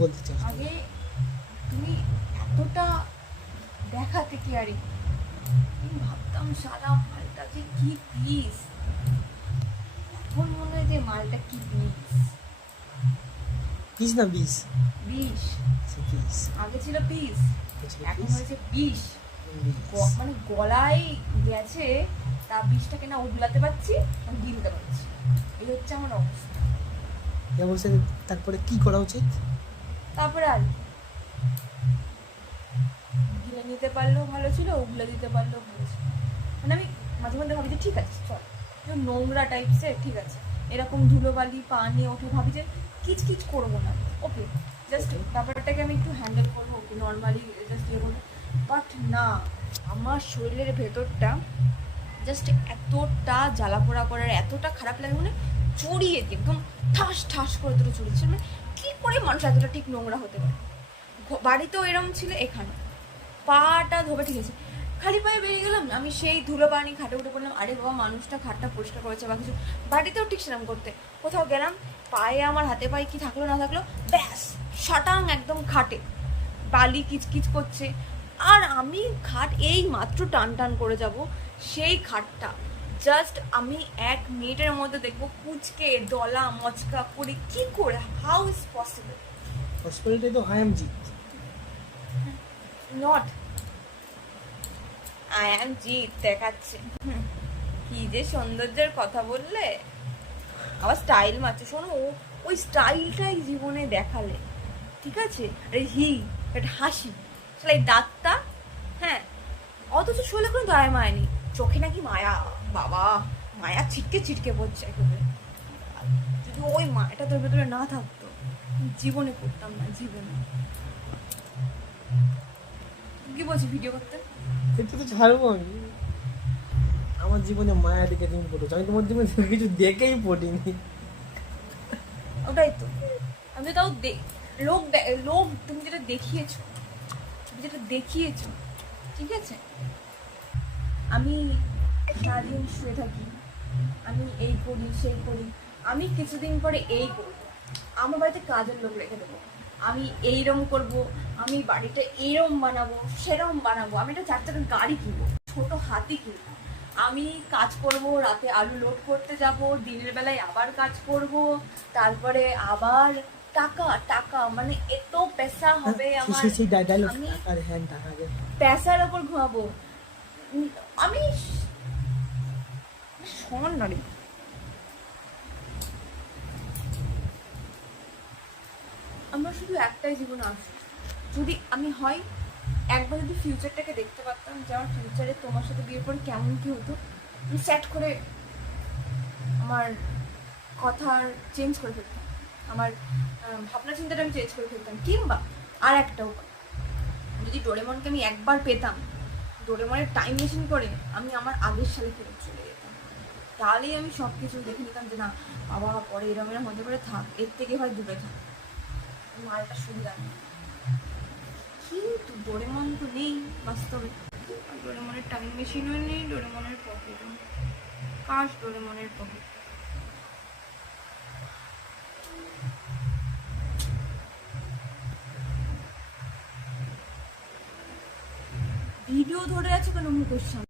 বলতে চাও? আগে তুমি এতটা দেখাতে কি আরে আমি ভাবতাম সারা মালটা যে কি পিস, এখন মনে হয় যে মালটা কি পিস। পিস না বিষ? বিষ। পিস আগে ছিল পিস, এখন পিস হয়েছে বিষ। বিষ। মানে গলায় গেছে, তা বিষটাকে না উগলাতে পারছি না গিলতে পারছি, এই হচ্ছে আমার অবস্থা। বলছে তারপরে কি করা উচিত? তারপরে আর গিলে নিতে পারলেও ভালো ছিল, উগলে দিতে পারলেও ভালো ছিল। মানে আমি মাঝে মধ্যে ভাবি যে ঠিক আছে চল, নোংরা টাইপসের ঠিক আছে, এরকম ধুলোবালি পা নিয়ে ওঠে, ভাবি যে কিচকিচ করবো না, ওকে জাস্ট ব্যাপারটাকে আমি একটু হ্যান্ডেল করবো, ওকে নর্মালি জাস্ট ইয়ে করবো। বাট না, আমার শরীরের ভেতরটা জাস্ট এতটা জ্বালাপোড়া করার, এতটা খারাপ লাগে, মানে চড়িয়ে দিয়ে একদম ঠাস ঠাস করে দুটো চড়িয়েছে। মানে কী করে মানুষ এতটা ঠিক নোংরা হতে পারে? বাড়িতেও এরম ছিল, এখানে পাটা ধোবে ঠিক আছে, খালি পায়ে বেরিয়ে গেলাম, আমি সেই ধুলো পানি খাটে উঠে পড়লাম, আরে বাবা মানুষটা খাটটা পরিষ্কার করেছে বা কিছু। বাড়িতেও ঠিক সেরকম করতে, কোথাও গেলাম পায়ে আমার হাতে পায়ে কি থাকলো না থাকলো, ব্যাস শটাং একদম খাটে বালি কিচকিচ করছে। আর আমি খাট এই মাত্র টান টান করে যাব, সেই খাটটা জাস্ট আমি 1 মিনিটের মধ্যে দেখবো কুচকে ডলা মচকা করে, কি করে, হাউ ইজ পসিবল? হসপিটালটাই তো I am Jeet. Not I am Jeet দেখাচ্ছে। কি যে সৌন্দর্যের কথা বললে, আবার স্টাইল মারছে। শোনো, ওই স্টাইলটাই জীবনে দেখালে ঠিক আছে, আরে একটা হাসি আসলে এই দাঁতটা, হ্যাঁ, অথচ শোলে কোনো দয়া মায়নি, চোখে নাকি মায়া, বাবা মায়া ছিটকে ছিটকে পড়ছে একেবারে। যদি ওই মায়াটা তোর ভেতরে না থাকতো, জীবনে করতাম না, জীবনে। কি বলছি ভিডিও করতে? একটু তো ছাড়বো আমি। আমার জীবনে মায়া দেখে তুমি পড়েছো, আমি তোমার জীবনে কিছু দেখেই পড়িনি। ওটাই তো, আমি তাও লোক লোক তুমি যেটা দেখিয়েছো, ঠিক আছে, আমি সারাদিন শুয়ে থাকি, আমি এই করি সেই করি, আমি কিছুদিন পরে এই করবো, আমার বাড়িতে কাজের লোক রেখে দেবো, আমি এইরম করব, আমি বাড়িটা এইরম বানাবো সেরম বানাবো, আমি একটা 4 চাকার গাড়ি কিনবো, ছোট হাতি কিনবো, আমি কাজ করব, রাতে আলু লোড করতে যাব, দিনের বেলায় আবার কাজ করব, তারপরে আবার টাকা টাকা, মানে এত পেশা হবে আমার, আমি পেশার ওপর ঘুমাবো। আমি শোন না রে, আমার শুধু একটাই জীবন আসছে, যদি আমি হয় একবার যদি ফিউচারটাকে দেখতে পারতাম যে আমার ফিউচারে তোমার সাথে বিয়ের পরে কেমন কি হতো, আমি সেট করে আমার কথার চেঞ্জ করে ফেলতাম, আমার ভাবনা চিন্তাটা আমি চেঞ্জ করে ফেলতাম। কিংবা আর একটা উপায়, যদি ডোরেমনকে আমি একবার পেতাম, ডোরেমনের টাইম মেশিন করে আমি আমার আগের সালে ফেরত চলে যেতাম, তাহলেই আমি সব কিছু দেখে নিতাম যে না বাবা পরে এরম এরম হতে পারে, থাক এর থেকে হয় দূরে থাক, মালটা সুবিধা নেই। কিন্তু ডোরেমন তো নেই বাস্তবে, ডোরেমনের টাইম মেশিনও নেই, ডোরেমনের পকেটও, কাশ ডোরেমনের পকেট। ভিডিও ধরে আছে কেন মুখের সামনে?